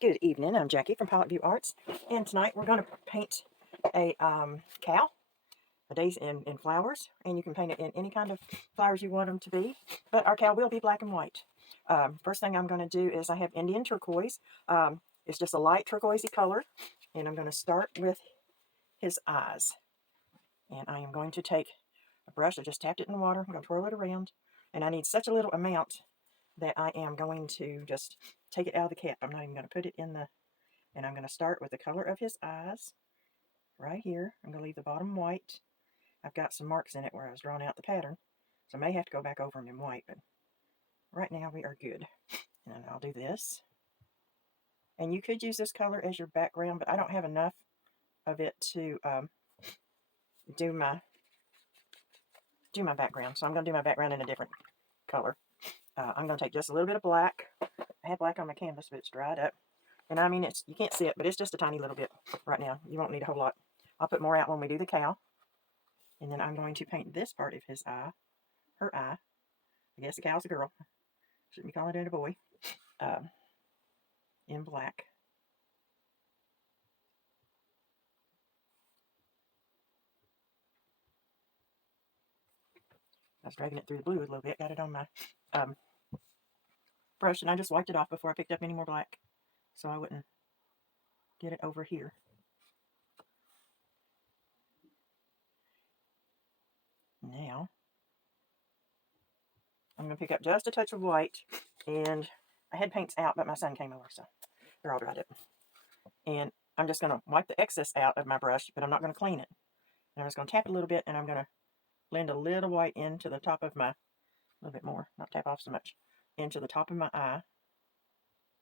Good evening, I'm Jackie from Pilot View Arts, and tonight we're going to paint a cow, a daisy in flowers, and you can paint it in any kind of flowers you want them to be, but our cow will be black and white. First thing I'm going to do is I have Indian turquoise. It's just a light turquoisey color, and I'm going to start with his eyes. And I am going to take a brush, I just tapped it in the water, I'm going to twirl it around, and I need such a little amount that I am going to just take it out of the cap. I'm not even going to put it in the, and I'm going to start with the color of his eyes right here. I'm going to leave the bottom white. I've got some marks in it where I was drawing out the pattern, so I may have to go back over them in white, but right now we are good. And I'll do this. And you could use this color as your background, but I don't have enough of it to do my background, so I'm going to do my background in a different color. I'm going to take just a little bit of black. I have black on my canvas, but it's dried up. And I mean, you can't see it, but it's just a tiny little bit right now. You won't need a whole lot. I'll put more out when we do the cow. And then I'm going to paint this part of his eye, her eye. I guess the cow's a girl. Shouldn't be calling it a boy. In black. I was dragging it through the blue a little bit. Got it on my brush, and I just wiped it off before I picked up any more black, so I wouldn't get it over here. Now, I'm going to pick up just a touch of white, and I had paints out, but my son came over, so they're all dried up. And I'm just going to wipe the excess out of my brush, but I'm not going to clean it. And I'm just going to tap it a little bit, and I'm going to blend a little white into the top of my, a little bit more, not tap off so much, into the top of my eye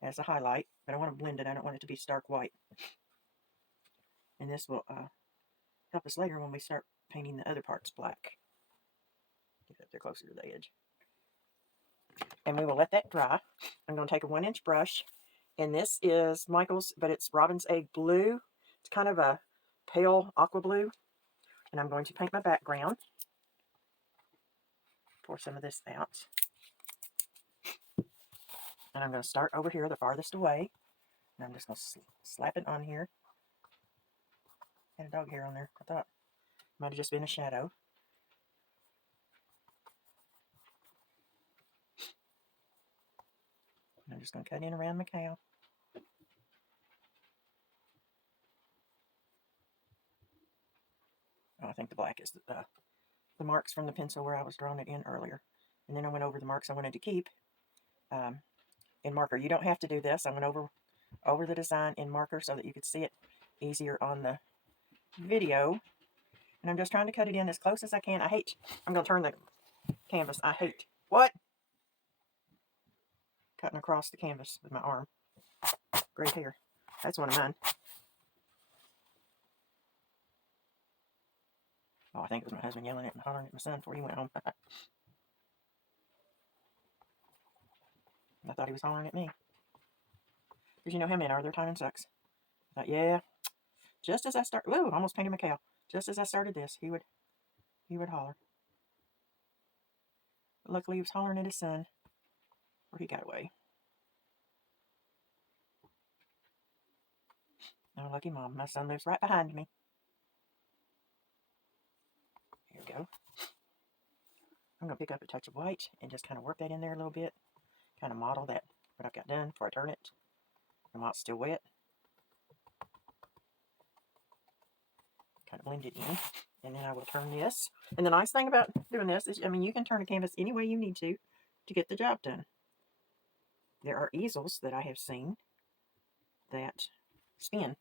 as a highlight, but I want to blend it. I don't want it to be stark white. And this will help us later when we start painting the other parts black. Get up there closer to the edge. And we will let that dry. I'm going to take a 1-inch brush, and this is Michael's, but it's Robin's Egg Blue. It's kind of a pale aqua blue, and I'm going to paint my background. Pour some of this out. And I'm going to start over here, the farthest away, and I'm just going to slap it on here. Had a dog hair on there. I thought it might have just been a shadow. And I'm just going to cut in around my cow. Oh, I think the black is the marks from the pencil where I was drawing it in earlier. And then I went over the marks I wanted to keep in marker. You don't have to do this. I went over the design in marker so that you could see it easier on the video. And I'm just trying to cut it in as close as I can. I'm going to turn the canvas. I hate, what? Cutting across the canvas with my arm. Great hair. That's one of mine. Oh, I think it was my husband yelling at me, hollering at my son before he went home. I thought he was hollering at me. Because you know how men are. They're timing sucks. I thought, yeah. Just as I started, whoa, almost painted my cow. Just as I started this, he would holler. But luckily, he was hollering at his son, or he got away. Oh, lucky mom. My son lives right behind me. Here we go. I'm going to pick up a touch of white and just kind of work that in there a little bit. Kind of model that, what I've got done before I turn it. And while it's still wet, kind of blend it in. And then I will turn this. And the nice thing about doing this is, I mean, you can turn a canvas any way you need to get the job done. There are easels that I have seen that spin,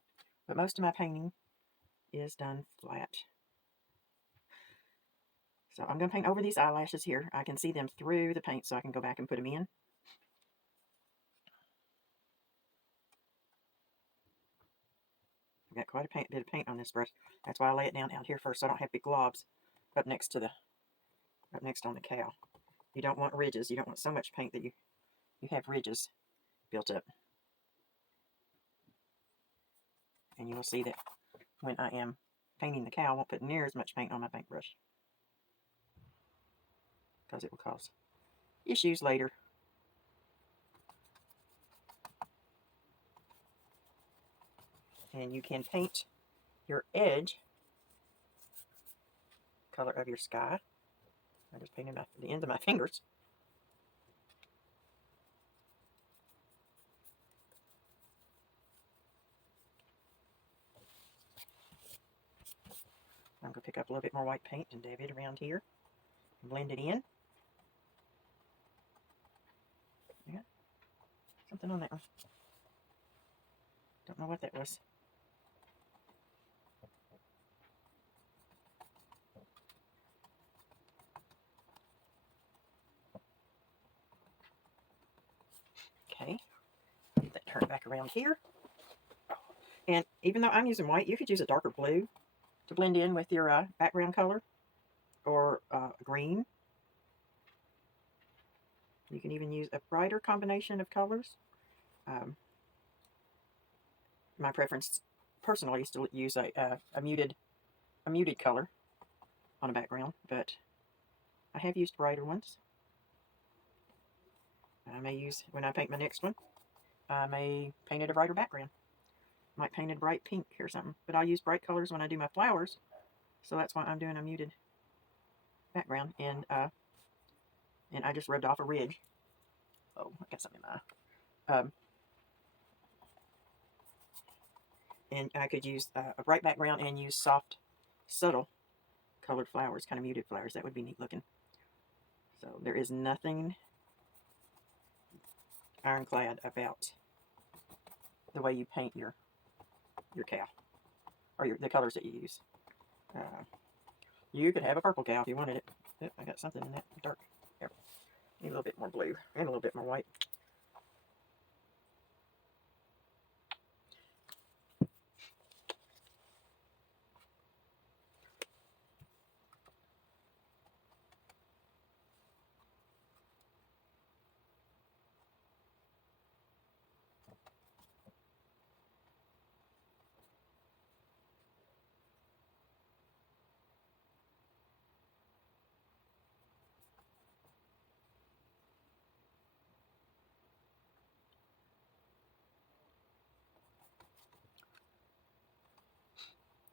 but most of my painting is done flat. So I'm going to paint over these eyelashes here. I can see them through the paint, so I can go back and put them in. I've got quite a bit of paint on this brush. That's why I lay it down out here first, so I don't have big globs up next on the cow. You don't want ridges. You don't want so much paint that you have ridges built up. And you will see that when I am painting the cow, I won't put near as much paint on my paintbrush, because it will cause issues later. And you can paint your edge color of your sky. I just painted the ends of my fingers. I'm going to pick up a little bit more white paint and dab it around here and blend it in. Yeah, something on that one. Don't know what that was. Okay, get that turned back around here. And even though I'm using white, you could use a darker blue to blend in with your background color, or green. You can even use a brighter combination of colors. My preference personally is to use a muted color on a background, but I have used brighter ones. I may use, when I paint my next one, I may paint it a brighter background. Might paint it bright pink or something, but I'll use bright colors when I do my flowers, so that's why I'm doing a muted background. And I just rubbed off a ridge. Oh, I got something in my and I could use a bright background and use soft, subtle colored flowers, kind of muted flowers. That would be neat looking. So there is nothing ironclad about the way you paint your cow, or the colors that you use. You could have a purple cow if you wanted it. Oh, I got something in that dark. There. Need a little bit more blue and a little bit more white.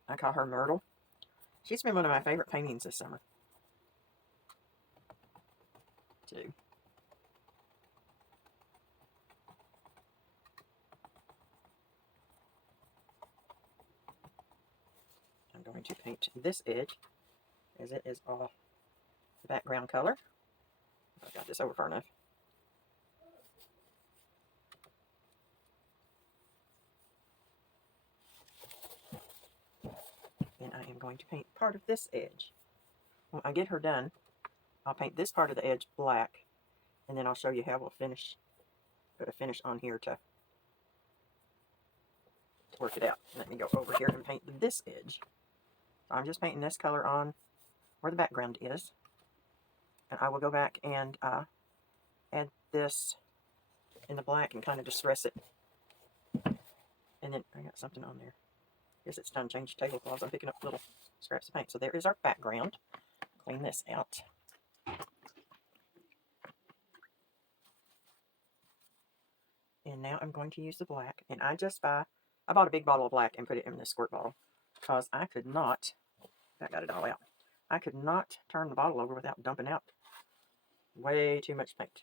I call her Myrtle. She's been one of my favorite paintings this summer, too. I'm going to paint this edge, as it is all the background color. I've got this over far enough. And I am going to paint part of this edge. When I get her done, I'll paint this part of the edge black, and then I'll show you how we'll finish, put a finish on here to work it out. Let me go over here and paint this edge. I'm just painting this color on where the background is, and I will go back and add this in the black and kind of distress it. And then I got something on there. Guess it's time to change the tablecloths. I'm picking up little scraps of paint. So there is our background. Clean this out. And now I'm going to use the black. And I bought a big bottle of black and put it in this squirt bottle, because I could not, I got it all out, I could not turn the bottle over without dumping out way too much paint.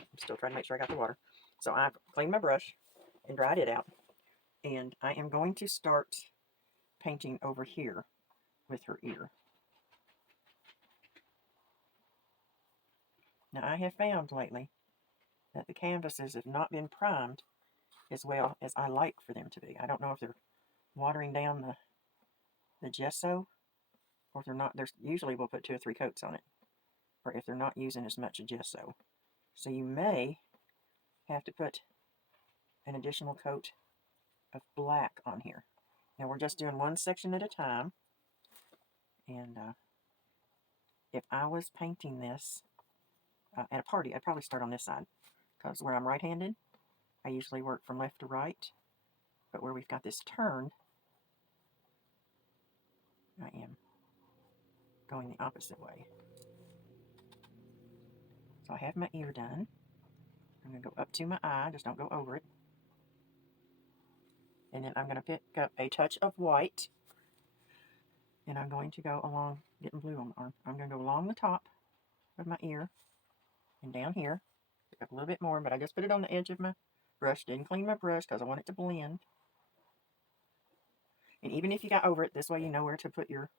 I'm still trying to make sure I got the water. So I've cleaned my brush and dried it out. And I am going to start painting over here with her ear. Now, I have found lately that the canvases have not been primed as well as I like for them to be. I don't know if they're watering down the gesso, or if they're not. There's usually we'll put 2 or 3 coats on it, or if they're not using as much gesso. So you may have to put an additional coat of black on here. Now we're just doing one section at a time, and if I was painting this at a party, I'd probably start on this side, because where I'm right-handed, I usually work from left to right, but where we've got this turn, I am going the opposite way. So I have my ear done. I'm going to go up to my eye, just don't go over it. And then I'm going to pick up a touch of white, and I'm going to go along, getting blue on the arm. I'm going to go along the top of my ear and down here. Pick up a little bit more, but I just put it on the edge of my brush. Didn't clean my brush because I want it to blend. And even if you got over it, this way you know where to put your,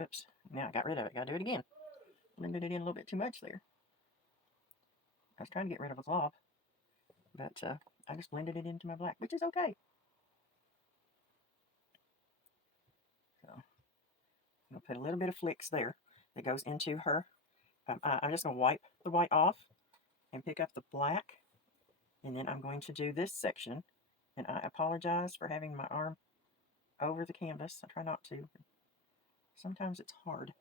oops, now I got rid of it. Got to do it again. Blended it in a little bit too much there. I was trying to get rid of a glob, but I just blended it into my black, which is okay. So I'm going to put a little bit of flicks there that goes into her. I'm just going to wipe the white off and pick up the black, and then I'm going to do this section. And I apologize for having my arm over the canvas. I try not to. Sometimes it's hard.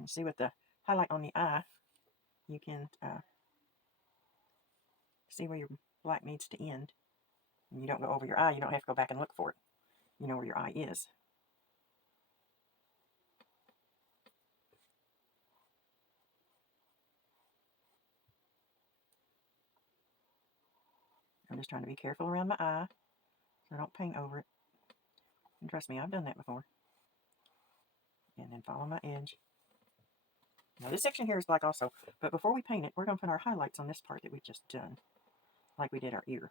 You see with the highlight on the eye, you can see where your black needs to end. And you don't go over your eye. You don't have to go back and look for it. You know where your eye is. I'm just trying to be careful around my eye so I don't paint over it. And trust me, I've done that before. And then follow my edge. Now this section here is black also, but before we paint it, we're going to put our highlights on this part that we just done, like we did our ear.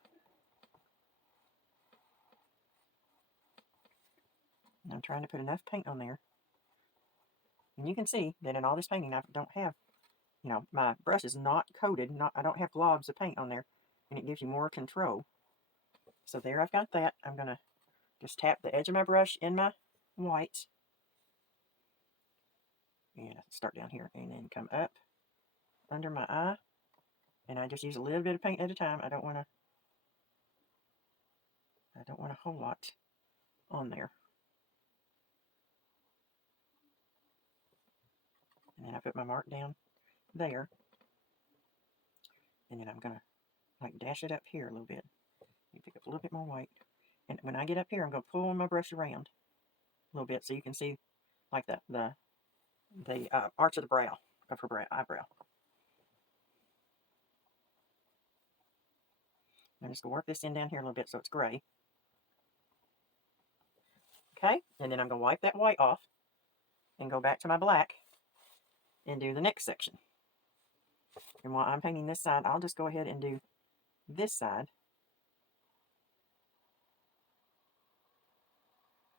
And I'm trying to put enough paint on there. And you can see that in all this painting, I don't have, my brush is not coated. I don't have globs of paint on there, and it gives you more control. So there I've got that. I'm going to just tap the edge of my brush in my white. And start down here and then come up under my eye. And I just use a little bit of paint at a time. I don't want a whole lot on there. And then I put my mark down there. And then I'm going to like dash it up here a little bit. You pick up a little bit more white. And when I get up here, I'm going to pull my brush around a little bit so you can see like the arch of the brow, of her eyebrow. I'm just going to work this in down here a little bit so it's gray. Okay, and then I'm going to wipe that white off and go back to my black and do the next section. And while I'm painting this side, I'll just go ahead and do this side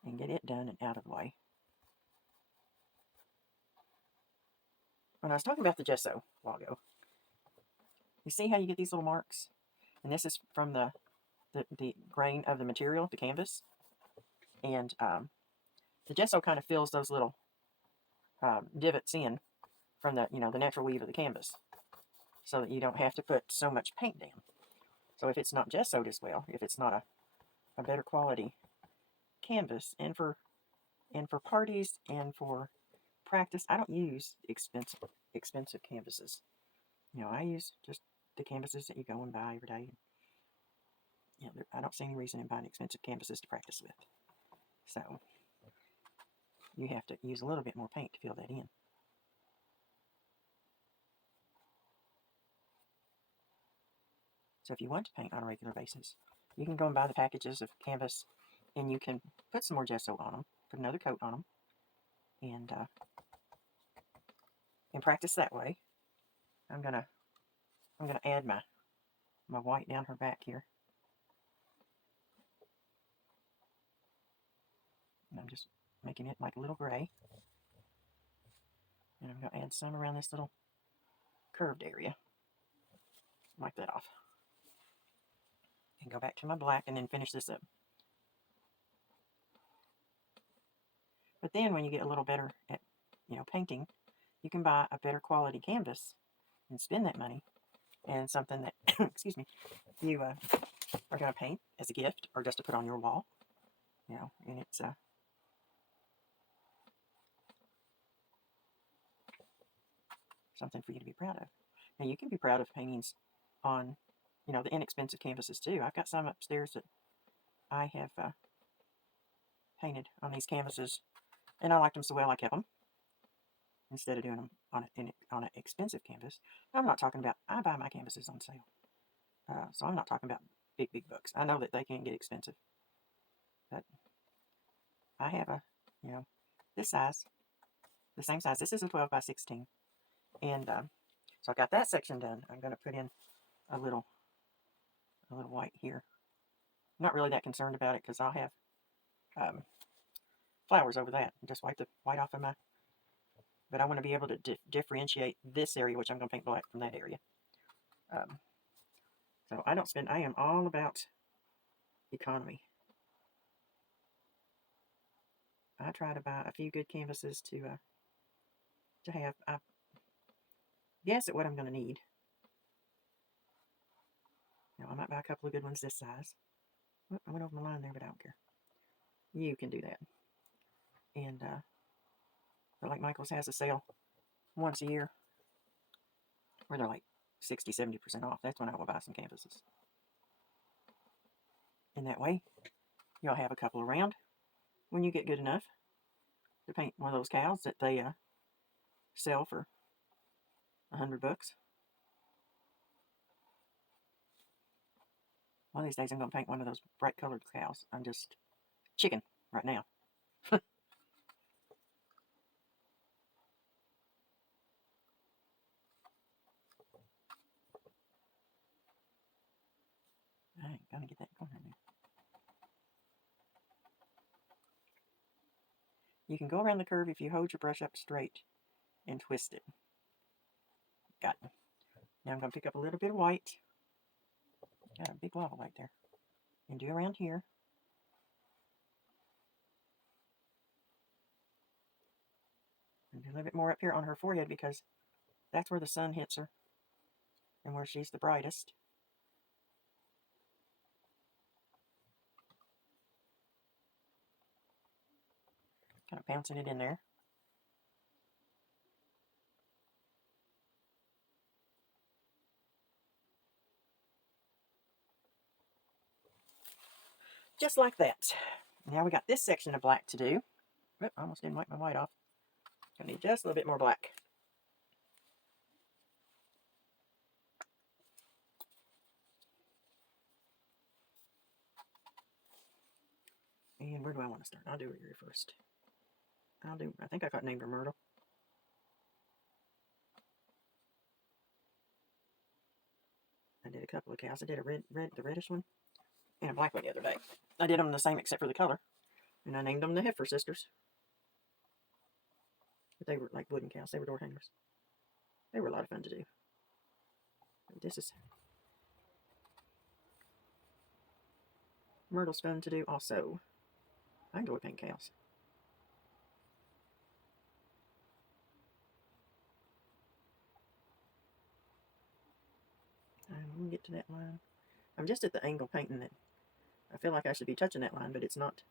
and get it done and out of the way. When I was talking about the gesso a while ago, you see how you get these little marks? And this is from the grain of the material, the canvas. And the gesso kind of fills those little divots in from the natural weave of the canvas, so that you don't have to put so much paint down. So if it's not gessoed as well, if it's not a better quality canvas, and for parties and for practice, I don't use expensive canvases. I use just the canvases that you go and buy every day. I don't see any reason in buying expensive canvases to practice with. So you have to use a little bit more paint to fill that in. So if you want to paint on a regular basis, you can go and buy the packages of canvas, and you can put some more gesso on them, put another coat on them, and practice that way. I'm gonna add my white down her back here, and I'm just making it like a little gray, and I'm gonna add some around this little curved area. Wipe that off, and go back to my black, and then finish this up. But then when you get a little better at painting, you can buy a better quality canvas and spend that money and something that excuse me, you are going to paint as a gift or just to put on your wall, and it's something for you to be proud of. Now you can be proud of paintings on the inexpensive canvases too. I've got some upstairs that I have painted on these canvases, and I liked them so well I kept them instead of doing them on an expensive canvas. I'm not talking about, I buy my canvases on sale. So I'm not talking about big books. I know that they can get expensive, but I have a, this size, the same size. This is a 12 by 16, and so I got that section done. I'm going to put in a little white here. I'm not really that concerned about it because I'll have flowers over that. Just wipe the white off of my. But I want to be able to differentiate this area, which I'm going to paint black, from that area. So I don't spend. I am all about economy. I try to buy a few good canvases to have. I guess at what I'm going to need. I might buy a couple of good ones this size. Oh, I went over my line there, but I don't care. You can do that. And but like Michael's has a sale once a year where they're like 60-70% off. That's when I will buy some canvases. In that way, you'll have a couple around when you get good enough to paint one of those cows that they sell for $100. One of these days I'm going to paint one of those bright colored cows. I'm just chicken right now. I ain't gonna get that corner in there. You can go around the curve if you hold your brush up straight and twist it. Got it. Now I'm going to pick up a little bit of white. Got a big lava light there. And do around here. And do a little bit more up here on her forehead because that's where the sun hits her and where she's the brightest. Kind of bouncing it in there. Just like that. Now we got this section of black to do. Oh, I almost didn't wipe my white off. I need just a little bit more black. And where do I want to start? I'll do it here first. I think I named her Myrtle. I did a couple of cows. I did the reddish one, and a black one the other day. I did them the same except for the color, and I named them the Heifer Sisters. But they were like wooden cows. They were door hangers. They were a lot of fun to do. This is Myrtle's fun to do also. I enjoy painting cows. I'm going to get to that line. I'm just at the angle painting it. I feel like I should be touching that line, but it's not.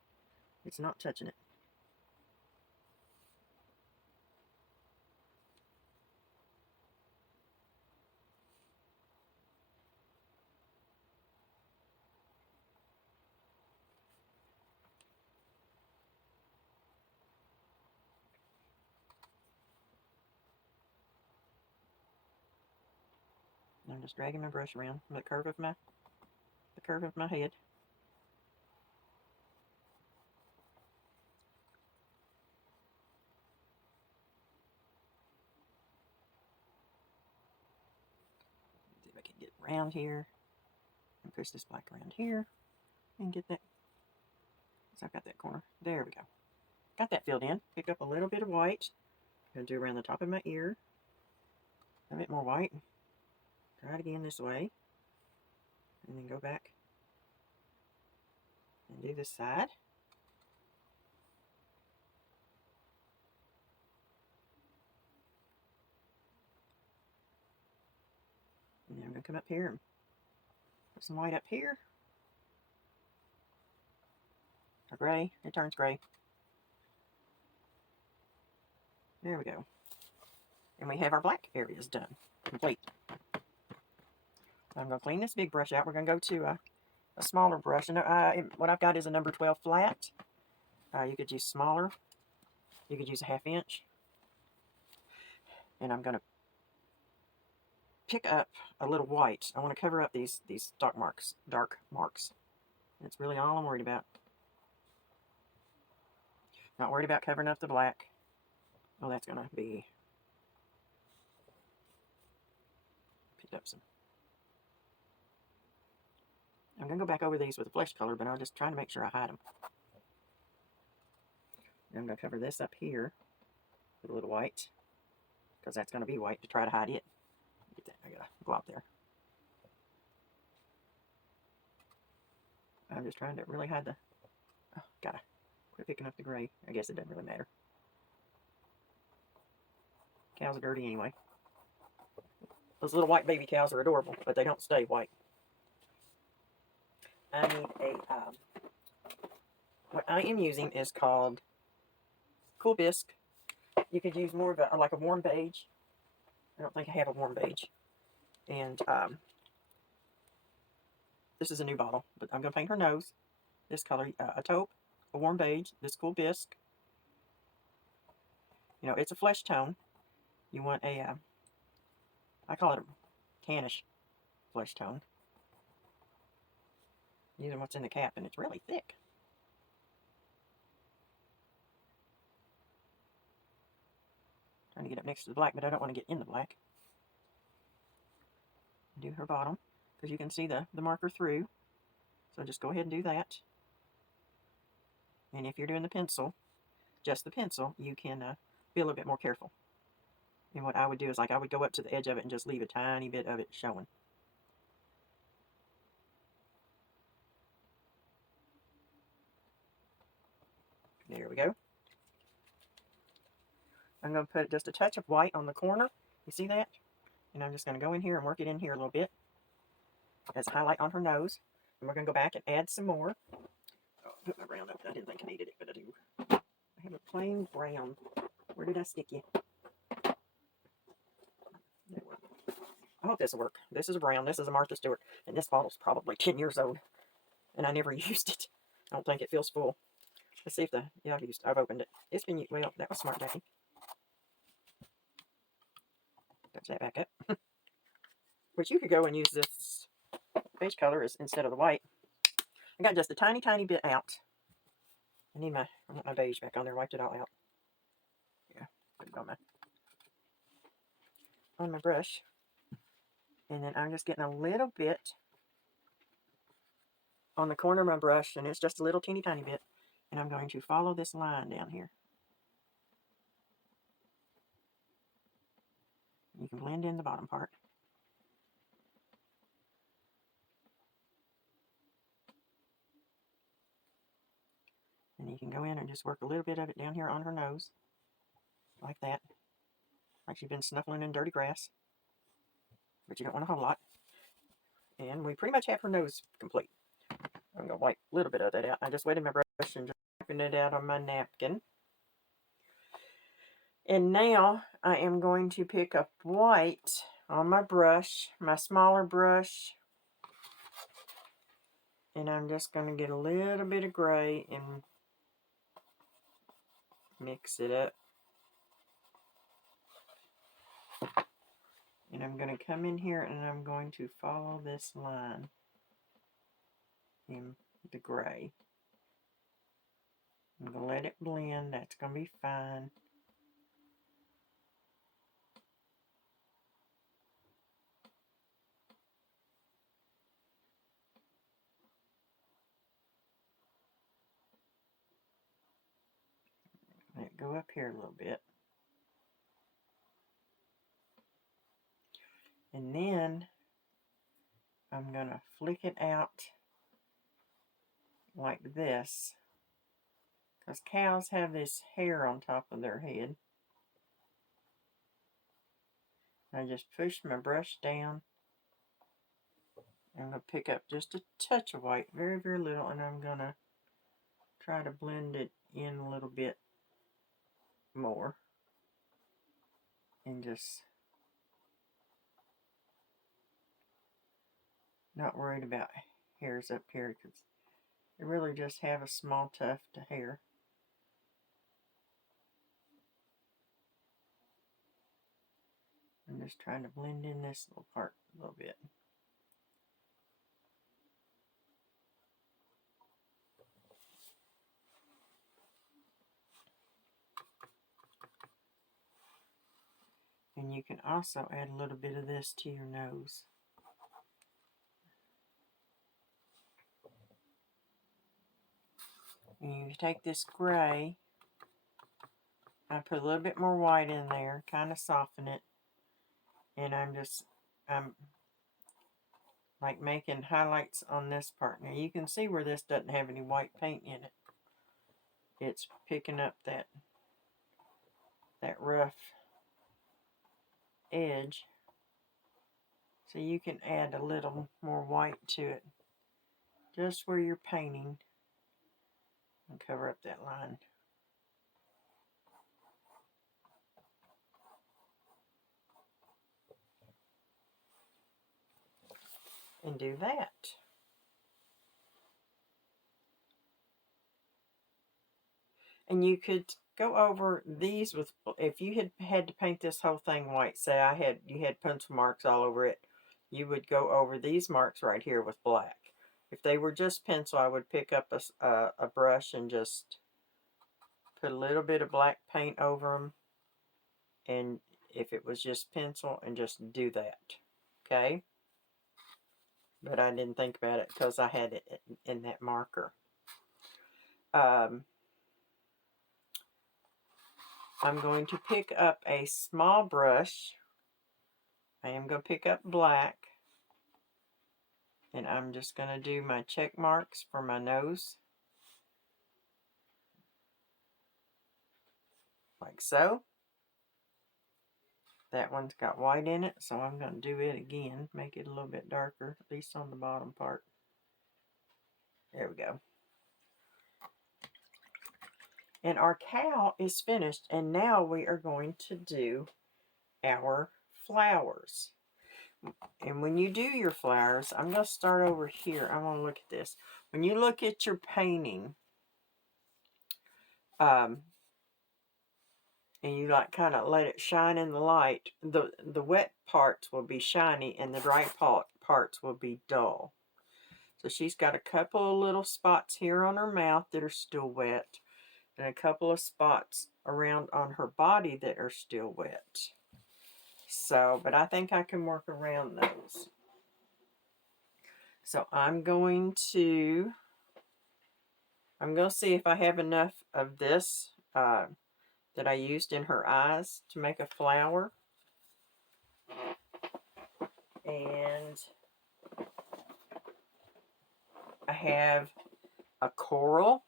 It's not touching it. I'm just dragging my brush around the curve of my head. See if I can get around here and push this black around here and get that. So I've got that corner. There we go. Got that filled in. Pick up a little bit of white. Gonna do around the top of my ear. A bit more white. Try it again this way. And then go back and do this side. And then I'm going to come up here and put some white up here. Or gray. It turns gray. There we go. And we have our black areas done. Complete. I'm going to clean this big brush out. We're going to go to a smaller brush. And what I've got is a number 12 flat. You could use smaller. You could use a 1/2 inch. And I'm going to pick up a little white. I want to cover up these dark marks. That's really all I'm worried about. Not worried about covering up the black. Oh, that's going to be... Pick up some... I'm going to go back over these with a flesh color, but I'm just trying to make sure I hide them. I'm going to cover this up here with a little white, because that's going to be white to try to hide it. Get that, I got a glop there. I'm just trying to really hide the... Oh, gotta quit picking up the gray. I guess it doesn't really matter. Cows are dirty anyway. Those little white baby cows are adorable, but they don't stay white. I need a... what I am using is called Cool Bisque. You could use more of a, like a warm beige. I don't think I have a warm beige. And this is a new bottle, but I'm going to paint her nose. This color, a taupe, a warm beige, this Cool Bisque. You know, it's a flesh tone. You want a, I call it a tannish flesh tone. Using what's in the cap, and it's really thick. Trying to get up next to the black, but I don't want to get in the black. Do her bottom, because you can see the marker through. So just go ahead and do that. And if you're doing the pencil, just the pencil, you can be a little bit more careful. And what I would do is, like, I would go up to the edge of it and just leave a tiny bit of it showing. There we go. I'm going to put just a touch of white on the corner. You see that? And I'm just going to go in here and work it in here a little bit as a highlight on her nose. And we're going to go back and add some more. Oh, put my brown up. I didn't think I needed it, but I do. I have a plain brown. Where did I stick you? I hope this will work. This is a brown. This is a Martha Stewart. And this bottle's probably 10 years old. And I never used it. I don't think it feels full. Let's see if the... Yeah, I've opened it. It's been... Well, that was smart, Jackie. Touch that back up. Which you could go and use this beige color instead of the white. I got just a tiny, tiny bit out. I want my beige back on there. Wiped it all out. Yeah, put it on my brush. And then I'm just getting a little bit on the corner of my brush, and it's just a little teeny tiny bit. And I'm going to follow this line down here. You can blend in the bottom part. And you can go in and just work a little bit of it down here on her nose. Like that. Like she's been snuffling in dirty grass. But you don't want a whole lot. And we pretty much have her nose complete. I'm going to wipe a little bit of that out. I just wetted my brush and just wiping it out on my napkin. And now I am going to pick up white on my brush, my smaller brush. And I'm just going to get a little bit of gray and mix it up. And I'm going to come in here and I'm going to follow this line in the gray. I'm going to let it blend. That's going to be fine. Let it go up here a little bit. And then I'm going to flick it out like this. Because cows have this hair on top of their head. I just push my brush down. I'm going to pick up just a touch of white, very, very little, and I'm going to try to blend it in a little bit more. And just not worried about hairs up here because they really just have a small tuft of hair. I'm I'm just trying to blend in this little part a little bit. And you can also add a little bit of this to your nose. And you take this gray, I put a little bit more white in there, kind of soften it. And I'm like making highlights on this part. Now you can see where this doesn't have any white paint in it. It's picking up that rough edge. So you can add a little more white to it, just where you're painting, and cover up that line. And do that. And you could go over these with, if you had to paint this whole thing white, say you had pencil marks all over it, you would go over these marks right here with black. If they were just pencil, I would pick up a brush and just put a little bit of black paint over them. And if it was just pencil, and just do that. Okay? But I didn't think about it because I had it in that marker. I'm going to pick up a small brush. I am going to pick up black. And I'm just going to do my check marks for my nose. Like so. That one's got white in it, so I'm going to do it again. Make it a little bit darker, at least on the bottom part. There we go. And our cow is finished, and now we are going to do our flowers. And when you do your flowers, I'm going to start over here. I want to look at this. When you look at your painting, and you like kind of let it shine in the light, the wet parts will be shiny and the dry parts will be dull. So she's got a couple of little spots here on her mouth that are still wet, and a couple of spots around on her body that are still wet. So, but I think I can work around those. So I'm going to see if I have enough of this that I used in her eyes to make a flower. And I have a coral.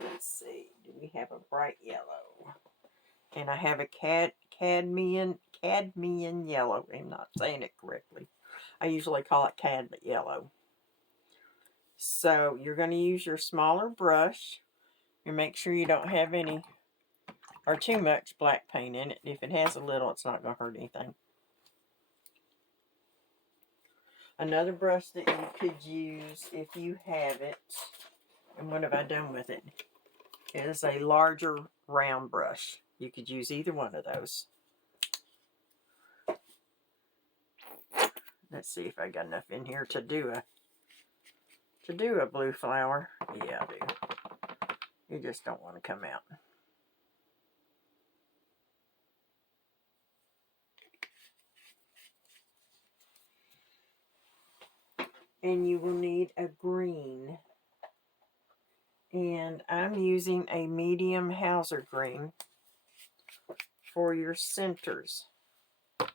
Let's see, do we have a bright yellow? And I have a cadmium yellow. I'm not saying it correctly. I usually call it cadmium yellow. So you're going to use your smaller brush. You make sure you don't have any or too much black paint in it. If it has a little, it's not going to hurt anything. Another brush that you could use if you have it, and what have I done with it, is a larger round brush. You could use either one of those. Let's see if I got enough in here to do a blue flower. Yeah, I do. You just don't want to come out. And you will need a green. And I'm using a medium Hauser green for your centers. Get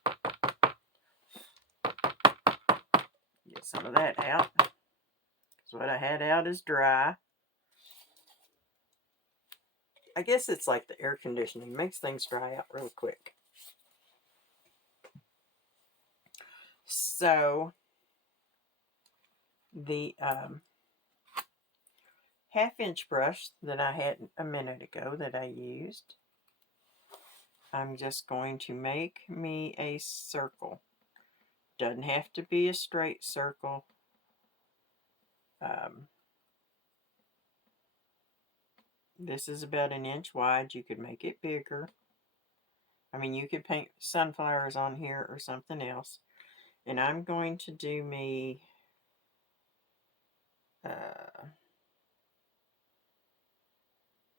some of that out. So what I had out is dry. I guess it's like the air conditioning. It makes things dry out real quick. So the half-inch brush that I had a minute ago that I used, I'm just going to make me a circle. Doesn't have to be a straight circle. This is about 1 inch wide. You could make it bigger. I mean, you could paint sunflowers on here or something else. And I'm going to do me,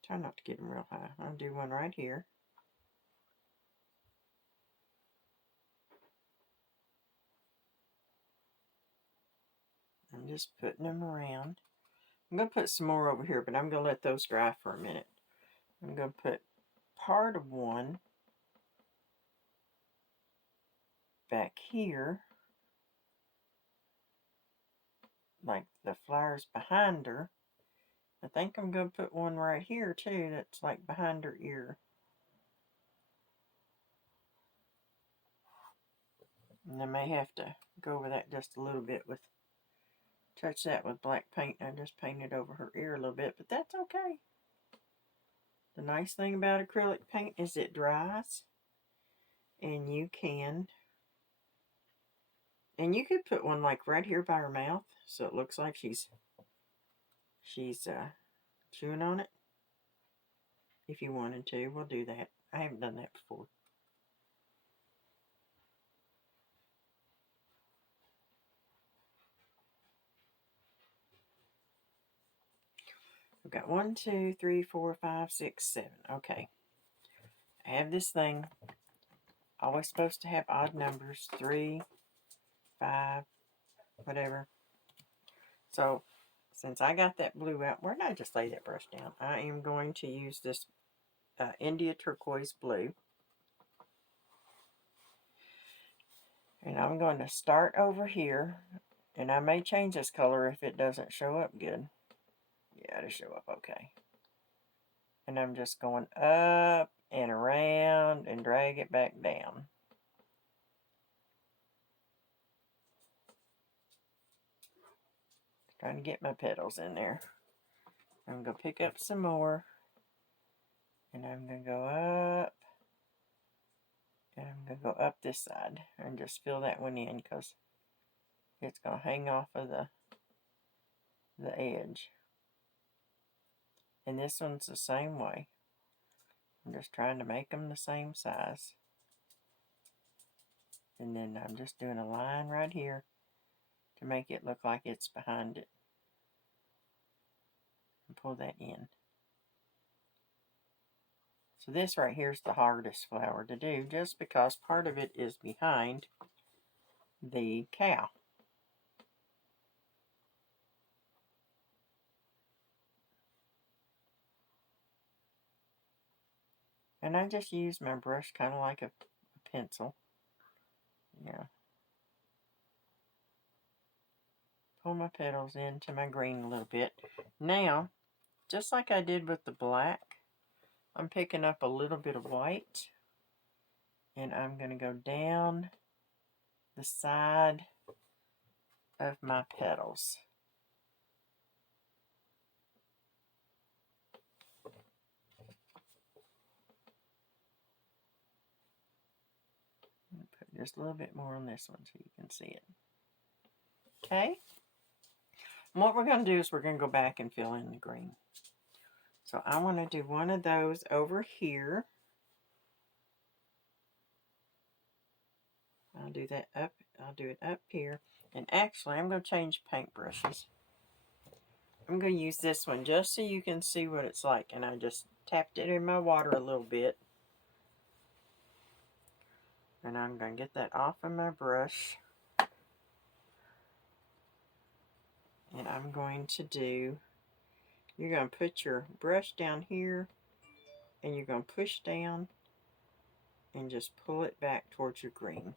try not to get them real high. I'll do one right here. I'm just putting them around. I'm going to put some more over here, but I'm going to let those dry for a minute. I'm going to put part of one back here, like the flowers behind her. I think I'm going to put one right here too that's like behind her ear. And I may have to go over that just a little bit with, touch that with black paint. I just painted over her ear a little bit, but that's okay. The nice thing about acrylic paint is it dries, and you could put one like right here by her mouth, so it looks like she's chewing on it. If you wanted to, we'll do that. I haven't done that before. I've got 1, 2, 3, 4, 5, 6, 7. Okay. I have this thing. Always supposed to have odd numbers. 3, 5, whatever. So, since I got that blue out, where did I just lay that brush down? I am going to use this India turquoise blue. And I'm going to start over here. And I may change this color if it doesn't show up good. Yeah, it'll show up okay. And I'm just going up and around and drag it back down. Trying to get my petals in there. I'm going to pick up some more. And I'm going to go up. And I'm going to go up this side. And just fill that one in because it's going to hang off of the edge. And this one's the same way. I'm just trying to make them the same size. And then I'm just doing a line right here to make it look like it's behind it. And pull that in. So this right here is the hardest flower to do just because part of it is behind the cow. And I just use my brush kind of like a pencil. Yeah. Pull my petals into my green a little bit. Now, just like I did with the black, I'm picking up a little bit of white. And I'm going to go down the side of my petals. Put just a little bit more on this one so you can see it. Okay. And what we're going to do is we're going to go back and fill in the green. So I want to do one of those over here. I'll do that up. I'll do it up here. And actually, I'm going to change paintbrushes. I'm going to use this one just so you can see what it's like. And I just tapped it in my water a little bit. And I'm going to get that off of my brush. And I'm going to do, you're going to put your brush down here. And you're going to push down. And just pull it back towards your green.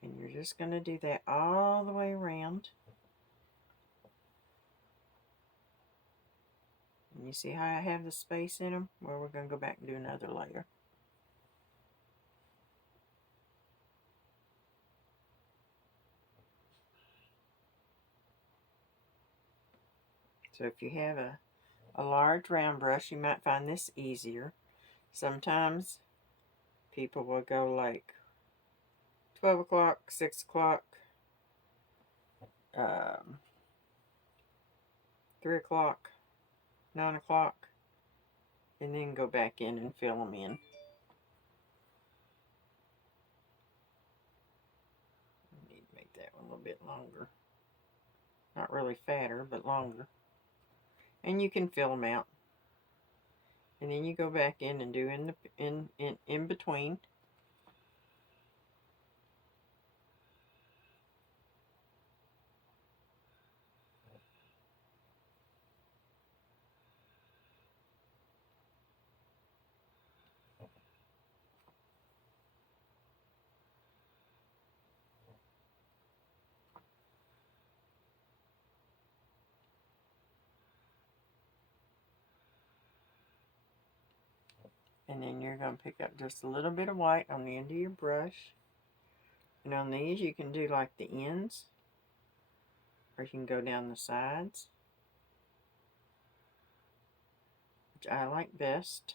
And you're just going to do that all the way around. And you see how I have the space in them? Well, we're going to go back and do another layer. So if you have a large round brush, you might find this easier. Sometimes people will go like 12 o'clock, 6 o'clock, 3 o'clock, 9 o'clock. and then go back in and fill them in. I need to make that one a little bit longer. Not really fatter, but longer. And you can fill them out. And then you go back in and do in between. And then you're going to pick up just a little bit of white on the end of your brush. And on these you can do like the ends, or you can go down the sides, which I like best.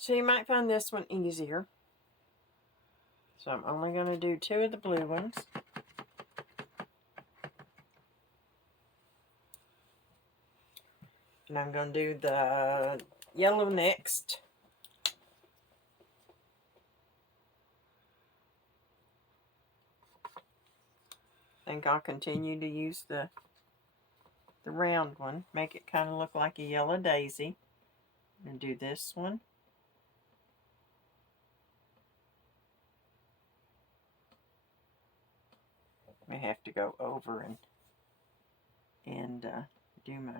So you might find this one easier. So I'm only going to do 2 of the blue ones. And I'm going to do the yellow next. I think I'll continue to use the round one. Make it kind of look like a yellow daisy. And do this one. I have to go over and do my...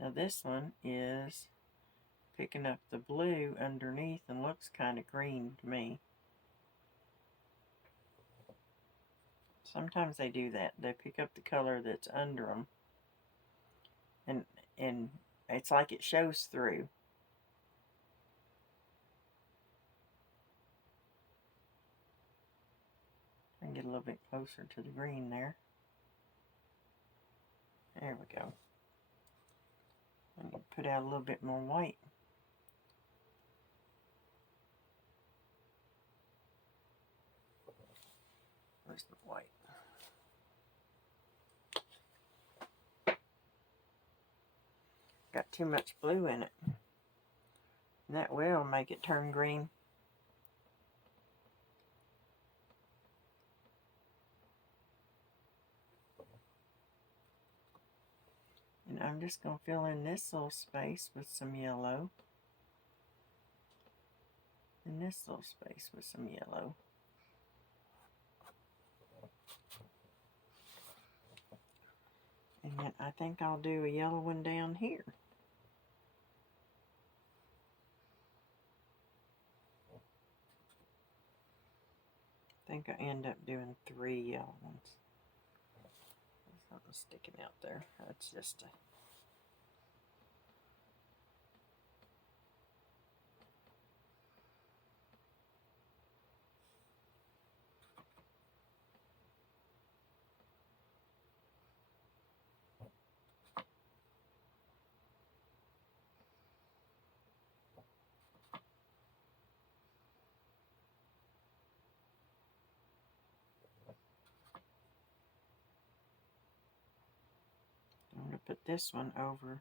Now this one is picking up the blue underneath and looks kind of green to me. Sometimes they do that. They pick up the color that's under them. And it's like it shows through. I can get a little bit closer to the green there. There we go. And put out a little bit more white. Where's the white? Got too much blue in it. And that will make it turn green. And I'm just going to fill in this little space with some yellow. And this little space with some yellow. And then I think I'll do a yellow one down here. I think I end up doing 3 yellow ones. There's something sticking out there. That's just a... I'm going to put this one over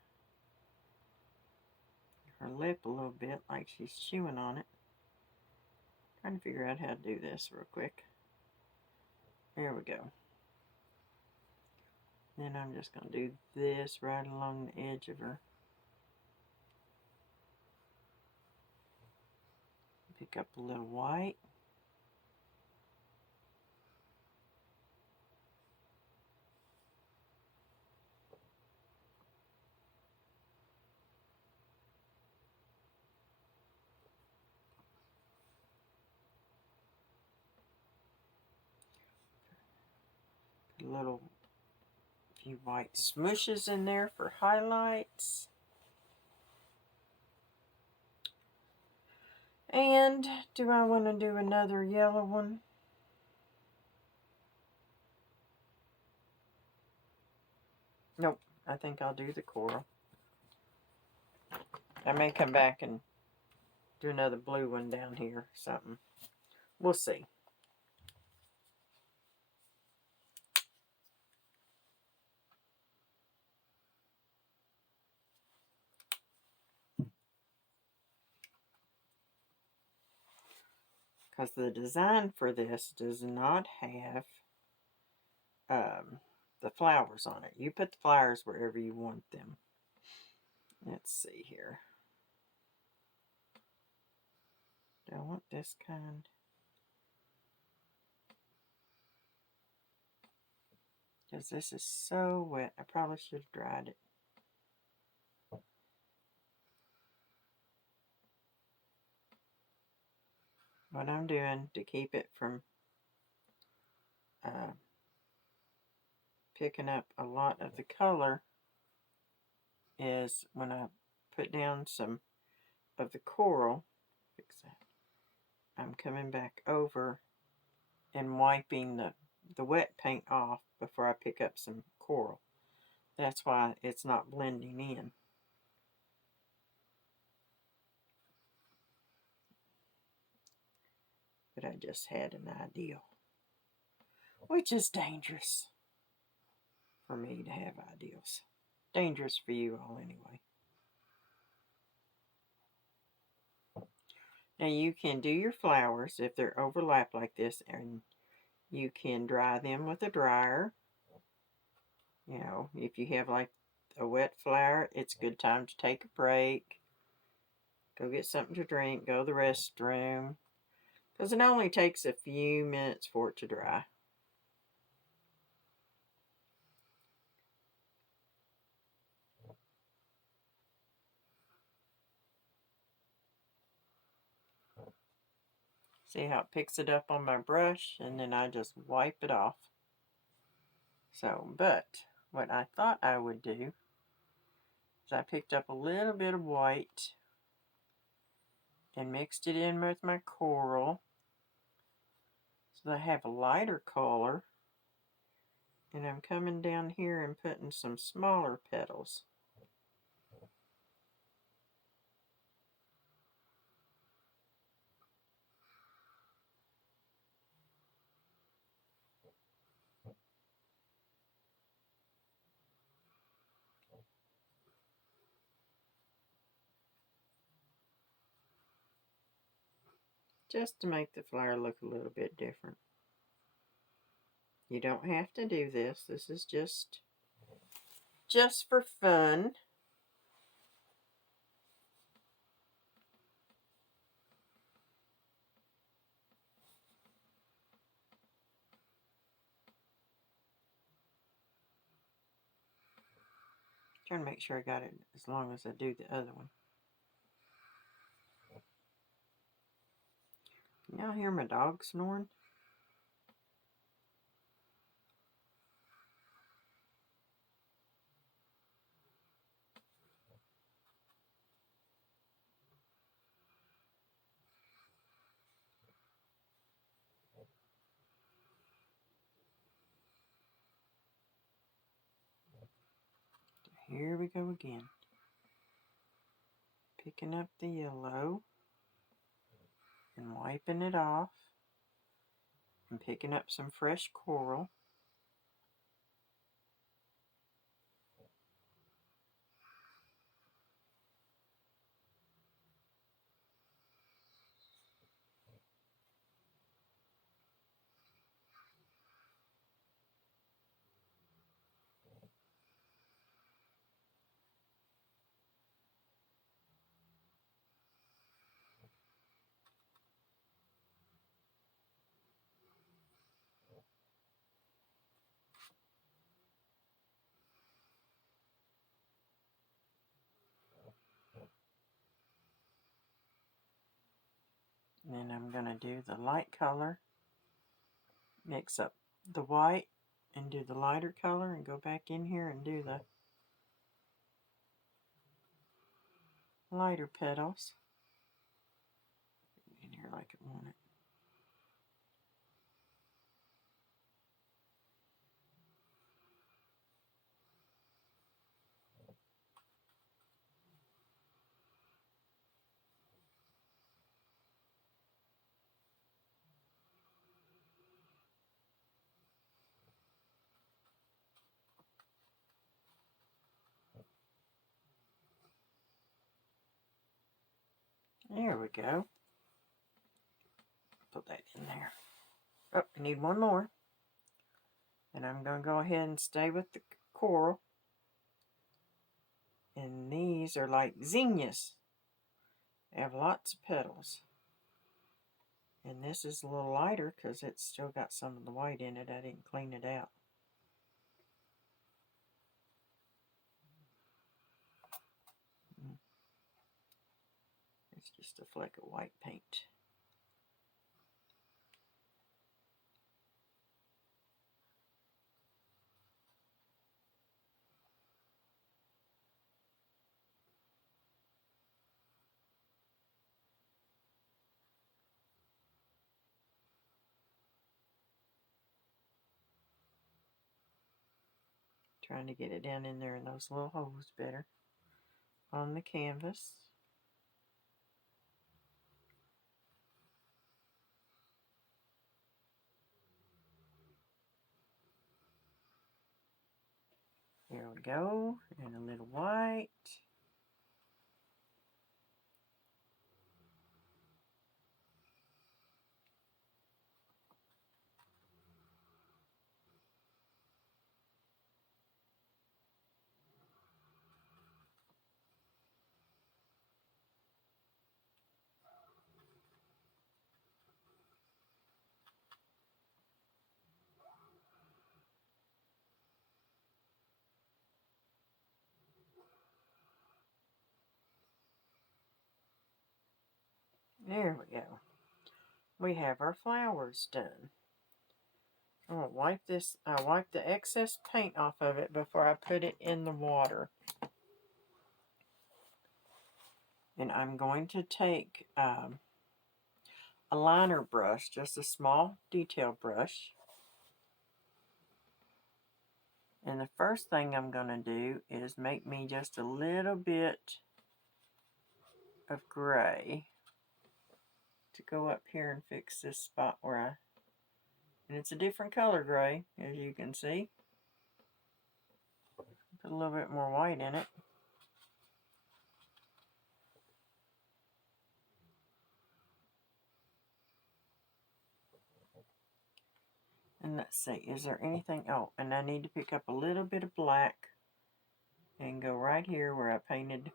her lip a little bit, like she's chewing on it. Trying to figure out how to do this real quick. There we go. Then I'm just going to do this right along the edge of her. Pick up a little white. Put a little few white smooshes in there for highlights. And do I want to do another yellow one? I think I'll do the coral. I may come back and do another blue one down here or something. We'll see. Because the design for this does not have the flowers on it. You put the flowers wherever you want them. Let's see here. Do I want this kind? Because this is so wet. I probably should have dried it. What I'm doing to keep it from picking up a lot of the color is when I put down some of the coral, fix that, I'm coming back over and wiping the wet paint off before I pick up some coral. That's why it's not blending in. But I just had an ideal, which is dangerous for me to have ideals. Dangerous for you all anyway. Now you can do your flowers if they're overlapped like this, and you can dry them with a dryer. You know, if you have like a wet flower, it's a good time to take a break. Go get something to drink, go to the restroom. Because it only takes a few minutes for it to dry. See how it picks it up on my brush, and then I just wipe it off. So, but what I thought I would do is I picked up a little bit of white and mixed it in with my coral so that I have a lighter color. And I'm coming down here and putting some smaller petals. Just to make the flower look a little bit different. You don't have to do this. This is just for fun. Trying to make sure I got it as long as I do the other one. Can y'all hear my dog snoring? Here we go again. Picking up the yellow and wiping it off and picking up some fresh coral. And then I'm going to do the light color, mix up the white and do the lighter color and go back in here and do the lighter petals. In here like I want it. There we go. Put that in there. Oh, I need one more. And I'm going to go ahead and stay with the coral. And these are like zinnias. They have lots of petals. And this is a little lighter because it's still got some of the white in it. I didn't clean it out. It's just a fleck of white paint. Trying to get it down in there in those little holes better on the canvas. There we go, and a little white. There we go. We have our flowers done. I'm going to wipe this, I wipe the excess paint off of it before I put it in the water. And I'm going to take a liner brush, just a small detail brush. And the first thing I'm going to do is make me just a little bit of gray to go up here and fix this spot where I, and it's a different color gray, as you can see. Put a little bit more white in it. And let's see, is there anything, oh, and I need to pick up a little bit of black and go right here where I painted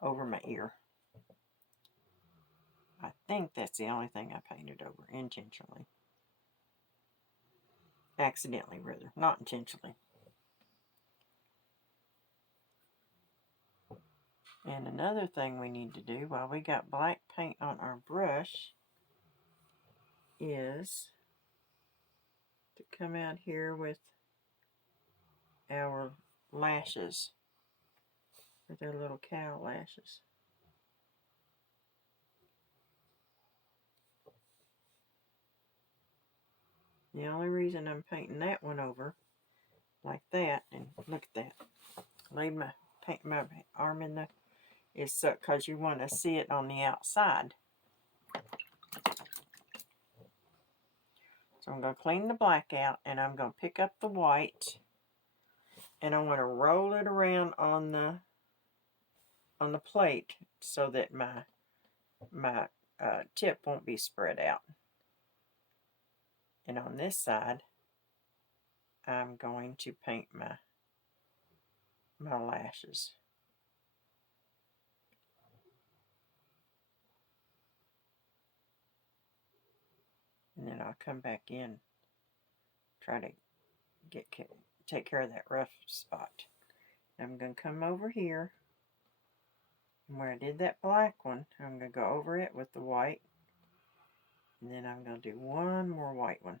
over my ear. I think that's the only thing I painted over intentionally. Accidentally, rather, not intentionally. And another thing we need to do while we got black paint on our brush is to come out here with our lashes, with our little cow lashes. The only reason I'm painting that one over like that, and look at that, laid my arm in the, is so because you want to see it on the outside. So I'm going to clean the black out, and I'm going to pick up the white, and I want to roll it around on the plate so that my tip won't be spread out. And on this side, I'm going to paint my lashes. And then I'll come back in, try to take care of that rough spot. I'm going to come over here, and where I did that black one, I'm going to go over it with the white, and then I'm going to do one more white one.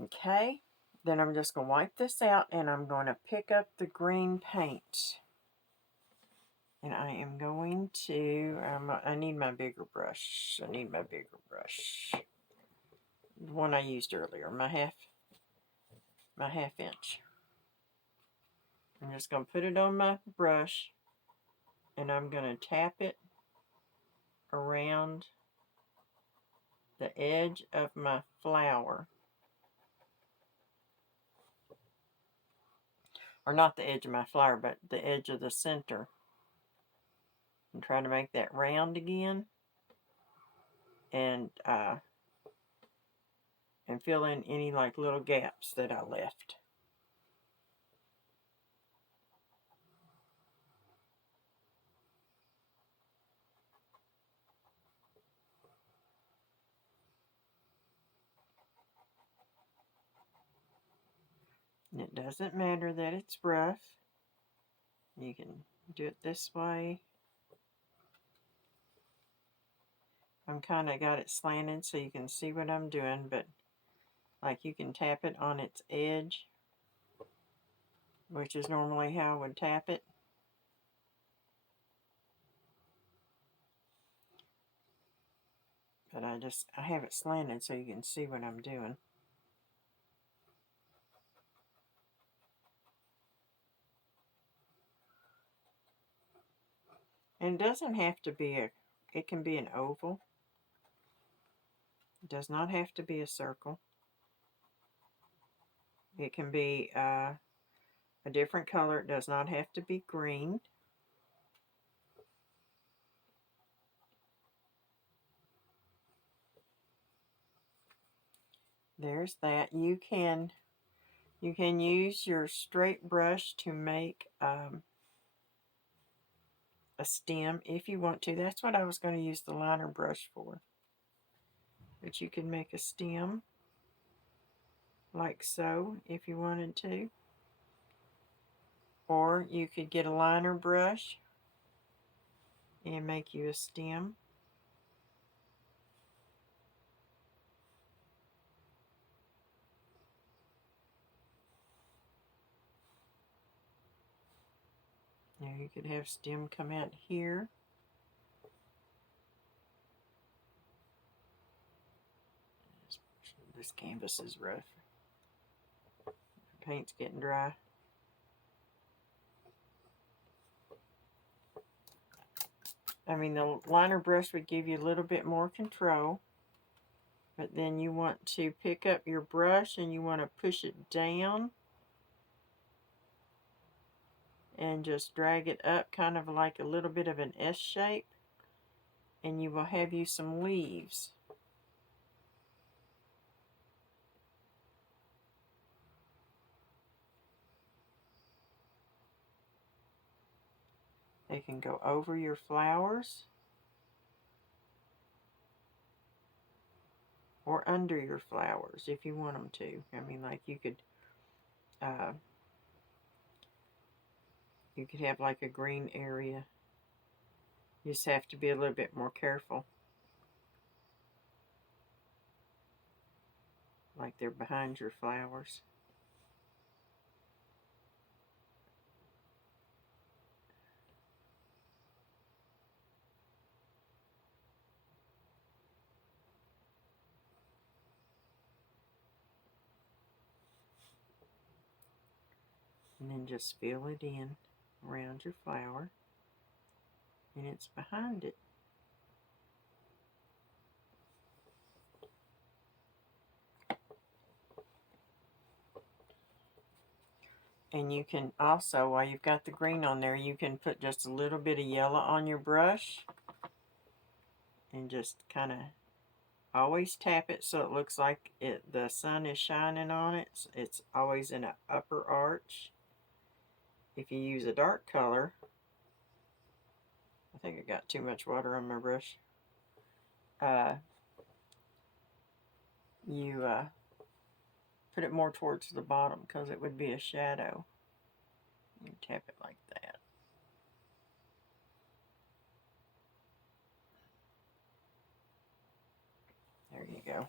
Okay, then I'm just going to wipe this out, and I'm going to pick up the green paint. And I am going to, I need my bigger brush. I need my bigger brush. The one I used earlier, my half inch. I'm just going to put it on my brush, and I'm going to tap it around the edge of my flower. or not the edge of my flower, but the edge of the center. And try to make that round again. And fill in any like little gaps that I left. And it doesn't matter that it's rough. You can do it this way. I'm kind of got it slanted so you can see what I'm doing, but like you can tap it on its edge, which is normally how I would tap it. But I have it slanted so you can see what I'm doing. And it doesn't have to be it can be an oval. It does not have to be a circle. It can be a different color. It does not have to be green. There's that. You can use your straight brush to make a stem if you want to. That's what I was going to use the liner brush for. But you can make a stem like so if you wanted to. Or you could get a liner brush and make you a stem. Now you could have stem come out here. This canvas is rough. The paint's getting dry. I mean, the liner brush would give you a little bit more control. But then you want to pick up your brush and you want to push it down. And just drag it up kind of like a little bit of an S shape. And you will have you some leaves. They can go over your flowers or under your flowers if you want them to. I mean, like you could have like a green area. You just have to be a little bit more careful. Like they're behind your flowers. And then just fill it in around your flower. And it's behind it. And you can also, while you've got the green on there, you can put just a little bit of yellow on your brush. And just kind of always tap it so it looks like the sun is shining on it. It's always in an upper arch. If you use a dark color, I think I got too much water on my brush. You put it more towards the bottom because it would be a shadow. You tap it like that. There you go.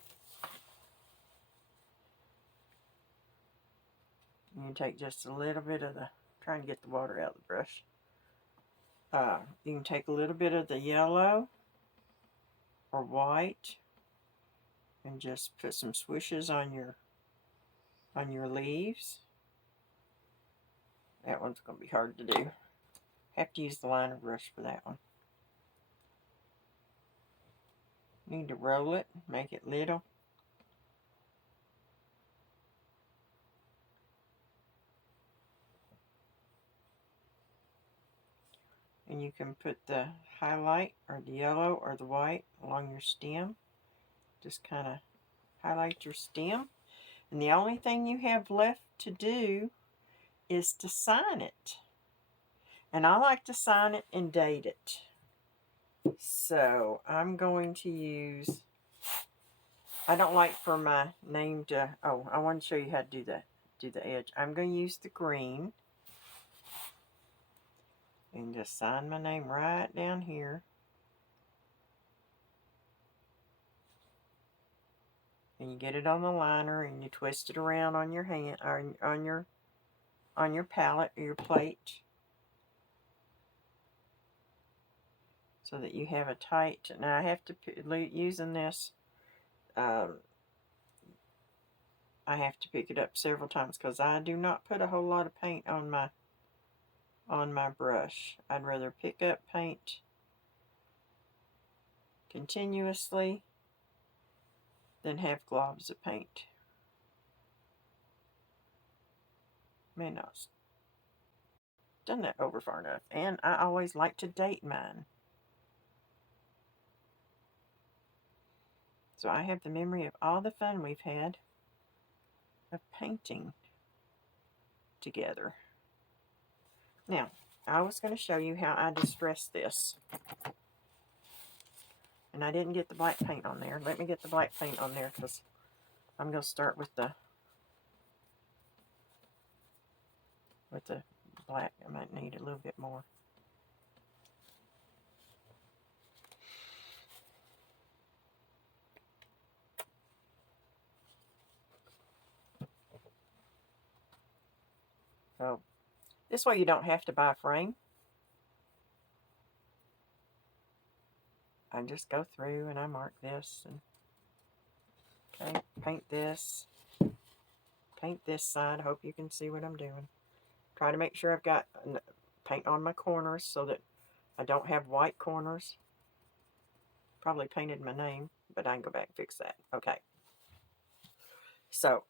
You can take just a little bit of trying to get the water out of the brush. You can take a little bit of the yellow or white and just put some swishes on your leaves. That one's going to be hard to do. Have to use the liner brush for that one. Need to roll it, make it little. And you can put the highlight or the yellow or the white along your stem. Just kind of highlight your stem. And the only thing you have left to do is to sign it. And I like to sign it and date it. So I'm going to use, I don't like for my name to, oh, I want to show you how to do the edge. I'm going to use the green and just sign my name right down here. And you get it on the liner and you twist it around on your hand, or on your palette or your plate, so that you have a tight. Now I have to using this. I have to pick it up several times because I do not put a whole lot of paint on my brush. I'd rather pick up paint continuously than have globs of paint. May not done that over far enough. And I always like to date mine. So I have the memory of all the fun we've had of painting together. Now, I was going to show you how I distress this. And I didn't get the black paint on there. Let me get the black paint on there because I'm going to start with the black. I might need a little bit more. So this way you don't have to buy a frame. I just go through and I mark this and okay, paint this side. I hope you can see what I'm doing. Try to make sure I've got paint on my corners so that I don't have white corners. Probably painted my name, but I can go back and fix that. Okay. So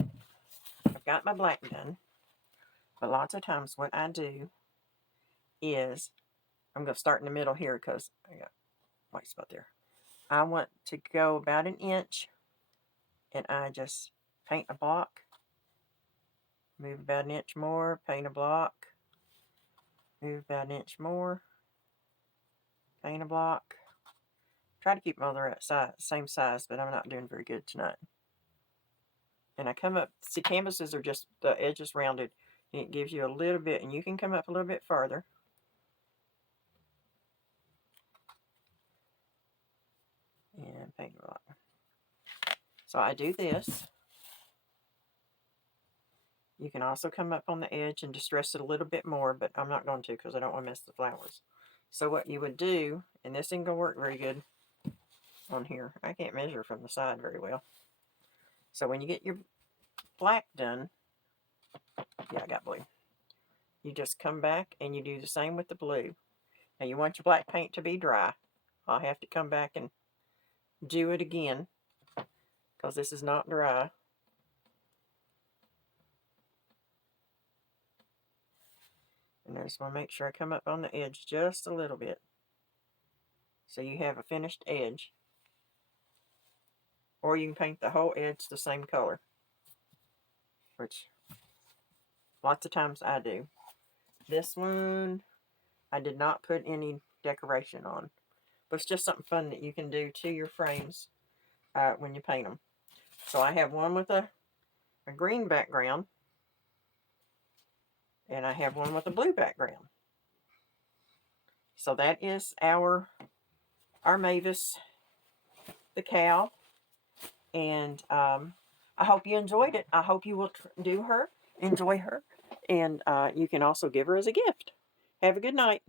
I've got my black done, but lots of times what I do is I'm going to start in the middle here because I got a white spot there. I want to go about an inch and I just paint a block. Move about an inch more, paint a block. Move about an inch more, paint a block. Try to keep them all the right same size, but I'm not doing very good tonight. And I come up, see, canvases are just, the edges rounded, and it gives you a little bit, and you can come up a little bit farther. And paint a block. So I do this. You can also come up on the edge and distress it a little bit more, but I'm not going to because I don't want to mess the flowers. So what you would do, and this isn't going to work very good on here. I can't measure from the side very well. So when you get your black done, yeah, I got blue. You just come back and you do the same with the blue. Now you want your black paint to be dry. I'll have to come back and do it again because this is not dry. And I just want to make sure I come up on the edge just a little bit so you have a finished edge. Or you can paint the whole edge the same color, which lots of times I do. This one, I did not put any decoration on, but it's just something fun that you can do to your frames when you paint them. So I have one with a green background, and I have one with a blue background. So that is our Mavis, the cow, and I hope you enjoyed it. I hope you will enjoy her, and you can also give her as a gift. Have a good night.